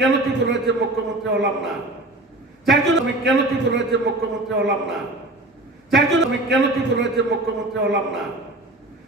কেন ত্রিপুরা রাজ্যের মুখ্যমন্ত্রী হলাম না? যার জন্য আমি কেন ত্রিপুরা রাজ্যের মুখ্যমন্ত্রী হলাম না? যার জন্য আমি কেন ত্রিপুরা রাজ্যের মুখ্যমন্ত্রী হলাম না?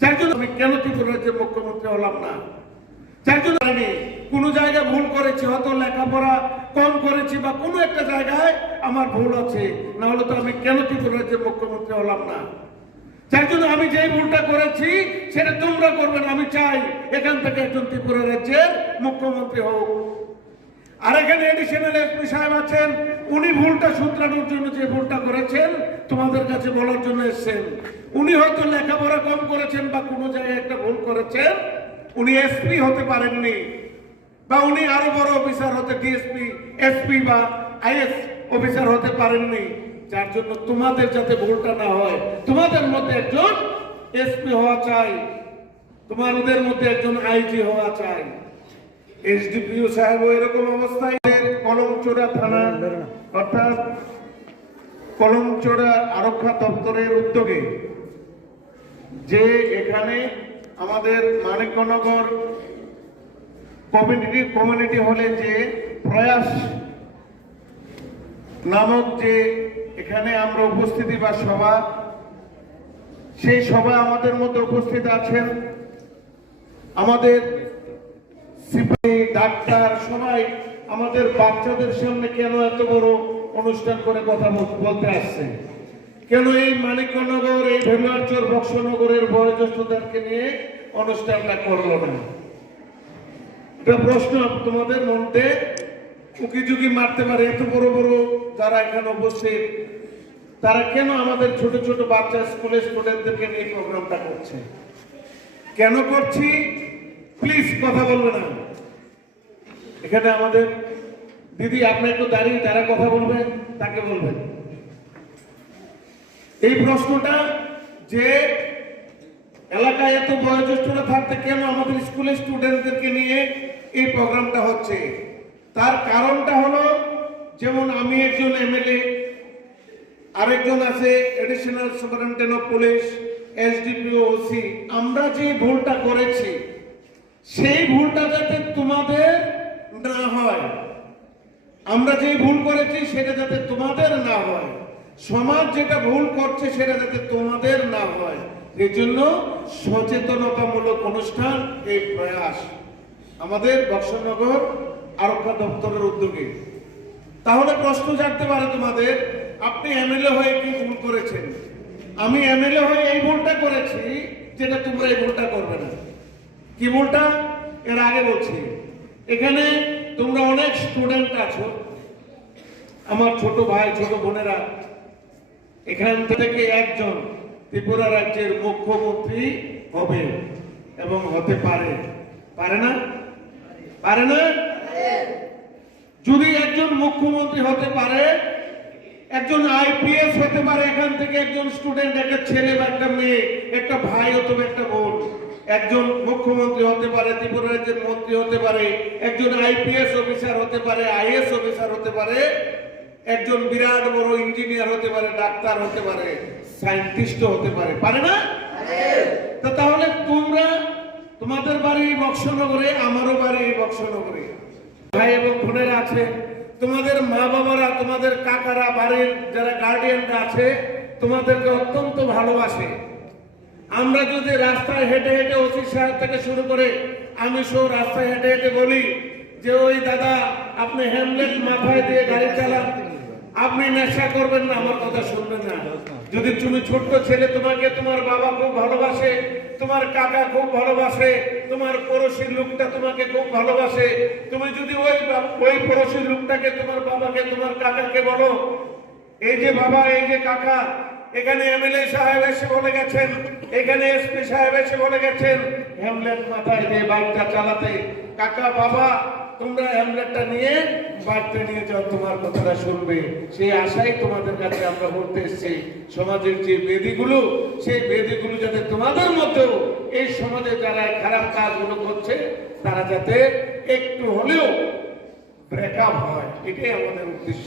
যার জন্য আমি কেন ত্রিপুরা রাজ্যের মুখ্যমন্ত্রী হলাম না? যার জন্য আমি কোনো জায়গায় ভুল করেছি, হয়তো লেখাপড়া কম করেছি বা কোনো একটা জায়গায় আমার ভুল আছে, না হলে তো আমি কেন ত্রিপুরা রাজ্যের মুখ্যমন্ত্রী হলাম না? যার জন্য আমি যে ভুলটা করেছি, সেটা তোমরা করবে না। আমি চাই এখান থেকে একজন ত্রিপুরা রাজ্যের মুখ্যমন্ত্রী হোক। আর এখানে এডিশনাল এসপি সাহেব আছেন, উনি ভুলটা শুধরানোর জন্য যে ভুলটা করেছেন, তোমাদের কাছে বলার জন্য এসেছেন। উনি হয়তো লেখাপড়া কম করেছেন বা কোনো জায়গায় একটা ভুল করেছেন, উনি এসপি হতে পারেননি, বা উনি আরও বড় অফিসার হতে ডিএসপি এসপি বা আইএস অফিসার হতে পারেননি। যার জন্য তোমাদের যাতে ভুলটা না হয়, তোমাদের মধ্যে একজন এসপি হওয়া চাই, তোমাদের মধ্যে একজন আইজি হওয়া চাই। এসডিপিও সাহেব এরকম অবস্থায় কলমচোরা থানা, অর্থাৎ কলমচোরা আরক্ষা দপ্তরের উদ্যোগে যে এখানে আমাদের মানিকনগর কমিউনিটি কমিউনিটি হলে যে প্রয়াস নামক যে এখানে আমরা উপস্থিতি বা সভা, সেই সভা আমাদের মধ্যে উপস্থিত আছেন। আমাদের ডাক্তার, সবাই আমাদের বাচ্চাদের সামনে কেন এত বড় অনুষ্ঠান করে কথা বলতে আসছে? কেন এই মানিকনগর, এই ভেলুয়ারচর বক্সনগরের বয়োজ্যেষ্ঠদেরকে নিয়ে অনুষ্ঠানটা করল না? এটা প্রশ্ন তোমাদের মধ্যে উকি ঝুঁকি মারতে পারে এত বড় বড় যারা এখানে উপস্থিত। তারা কেন আমাদের ছোট ছোট বাচ্চা স্কুলের স্টুডেন্টদেরকে নিয়ে প্রোগ্রামটা করছে? কেন করছি? প্লিজ কথা বলবে না। এখানে আমাদের দিদি, আপনি একটু দাঁড়িয়ে যারা কথা বলবেন তাকে বলবেন এই প্রশ্নটা যে এলাকায় এত বয়োজ্যেষ্ঠরা থাকতে কেন আমাদের স্কুলের স্টুডেন্টদেরকে নিয়ে এই প্রোগ্রামটা হচ্ছে? তার কারণটা হলো, যেমন আমি একজন এমএলএ, আরেকজন আছে additional superintendent of police SDPO OC আমরা যে ভুলটা করেছি, সেই ভুলটা যাতে তোমাদের না হয়। আমরা যে ভুল করেছি, সেটা যাতে তোমাদের না হয়। সমাজ যেটা ভুল করছে, সেটা যাতে তোমাদের না হয়। এই জন্য সচেতনতামূলক অনুষ্ঠান এই প্রয়াস আমাদের বক্সনগর আরক্ষা দপ্তরের উদ্যোগে। তাহলে প্রশ্ন জানতে পারে তোমাদের, আপনি এমএলএ হয়ে কি ভুল করেছেন? আমি এমএলএ হয়ে এই ভুলটা করেছি, যেটা তোমরা এই ভুলটা করবে না। কি ভুলটা? এর আগে বলছি এখানে তোমরা অনেক স্টুডেন্ট আছো। আমার ছোট ভাই, ছোট বোনেরা, এখান থেকে একজন ত্রিপুরা রাজ্যের মুখ্যমন্ত্রী হবে এবং হতে পারে। পারে না? পারে না? যদি একজন মুখ্যমন্ত্রী হতে পারে, একজন আইপিএস হতে পারে, এখান থেকে একজন স্টুডেন্ট একটা ছেলে বা একটা মেয়ে, একটা ভাই অথবা একটা বোন একজন মুখ্যমন্ত্রী হতে পারে, ত্রিপুরা রাজ্যের মন্ত্রী হতে পারে, একজন আইপিএস অফিসার হতে পারে আইএস অফিসার হতে পারে, একজন বিরাট বড় ইঞ্জিনিয়ার হতে পারে, ডাক্তার হতে পারে, সায়েন্টিস্ট হতে পারে পারে না? তো তাহলে তোমরা তোমাদের বাড়ি বক্সনগরে, আমারও বাড়ি বক্সনগরে। ভাই এবং বোনেরা আছে, তোমাদের মা বাবারা, তোমাদের কাকারা, বাড়ির যারা গার্ডিয়ানরা আছে, তোমাদেরকে অত্যন্ত ভালোবাসে। আমরা যদি রাস্তায় হেঁটে হেঁটে ওসি সাহেব থেকে শুরু করে আমি সব রাস্তায় হেঁটে হেঁটে বলি যে, ওই দাদা, আপনি হ্যামলেট মাথায় দিয়ে গাড়ি চালান। আপনি নেশা করবেন না, আমার কথা শুনবেন না। যদি তুমি ছোট্ট ছেলে তোমাকে তোমার বাবা খুব ভালোবাসে, তোমার কাকা খুব ভালোবাসে, তোমার পড়োশী লোকটা তোমাকে খুব ভালোবাসে, তুমি যদি ওই ওই পড়োশী লোকটাকে তোমার বাবাকে, তোমার কাকাকে বলো, এই যে বাবা, এই যে কাকা এখানে এমএলএ সাহেব এসে বলে গেছেন, এখানে এসপি সাহেব এসে বলে গেছেন হ্যামলেট মাথায় দিয়ে বাইকটা চালাতে। কাকা, বাবা, তোমরা হ্যামলেটটা নিয়ে বাড়িতে নিয়ে যাও, তোমার কথাটা শুনবে। সেই আশাই তোমাদের কাছে আমরা বলতে এসেছি। সমাজের যে বেদিগুলো, সেই বেদিগুলো যাতে তোমাদের মধ্যেও এই সমাজে যারা খারাপ কাজগুলো করছে, তারা যাতে একটু হলেও ব্রেকআপ হয়। এটাই আমাদের উদ্দেশ্য।